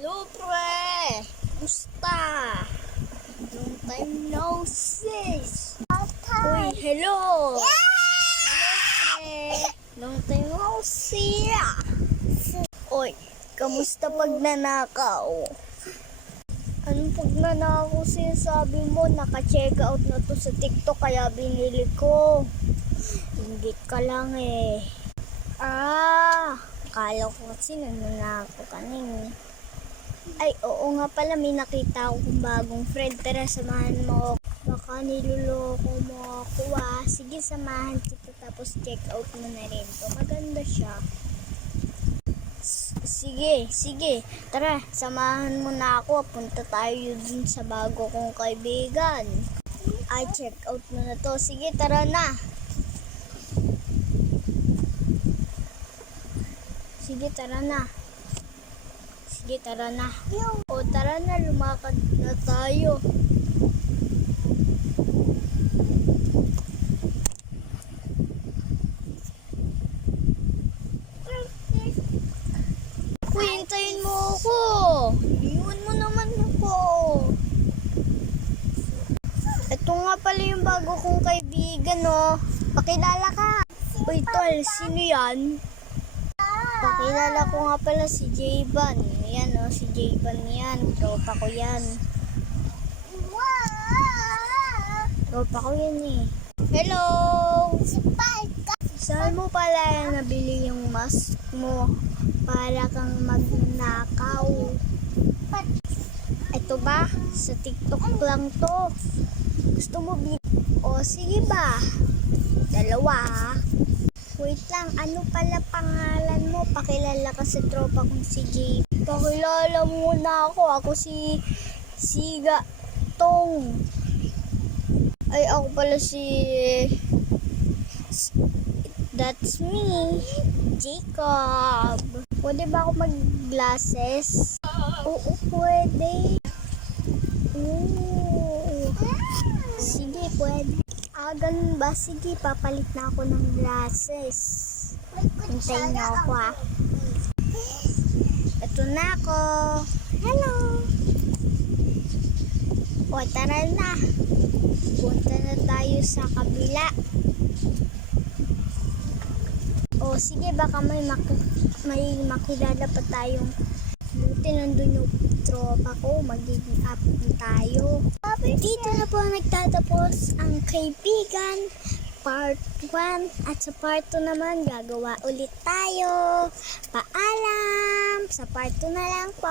Hello, pre! Musta? Long time no see. Uy, hello! Hello, pre! Long time no see. Uy, kamusta pag nanakaw? Anong pag nanakaw sinasabi mo? Naka-check out na to sa TikTok kaya binili ko. Hindi ka lang eh. Akala ko kasi nananakaw ka na eh. Ay, oo nga pala, may nakita akong bagong friend. Tara, samahan mo. Baka niloloko mo ako ah. Sige, samahan kita tapos check out mo na rin to. Maganda siya. Sige. Tara, samahan mo na ako. Punta tayo dun sa bago kong kaibigan. Ay, check out mo na to. Sige, tara na. Sige, tara na. O, tara na, lumakad na tayo. Uy, hintayin mo ako. Iwan mo naman ako. Ito nga pala yung bago kong kaibigan, oh. Pakilala ka. Uy, tol, sino yan? Pakilala ko nga pala si Jayvan. Yan o, si Jayvan yan. Tropa ko yan. Eh. Hello! Saan mo pala nabili yung mask mo? Para kang magnakaw. Ito ba? Sa TikTok lang to. Gusto mo o sige ba? Dalawa ha? Wait lang, ano pala pangalan mo? Pakilala ka sa tropa kong si Jay. Pakilala mo na ako. Ako si Siga Tong. Ay, ako pala si... That's me, Jacob. Pwede ba ako mag-glasses? Oo, pwede. Sige, pwede. Ganun ba? Sige, papalit na ako ng glasses. Hintayin niyo ako ha. Ito na ako. Hello! O, tara na. Punta na tayo sa kabila. O, sige, baka may makilala pa tayong buti nandun yung tropa ko. Magiging up tayo. Dito na po nagtatapos ang kaibigan part 1 at sa part 2 naman gagawa ulit tayo. Paalam! Sa part 2 na lang po.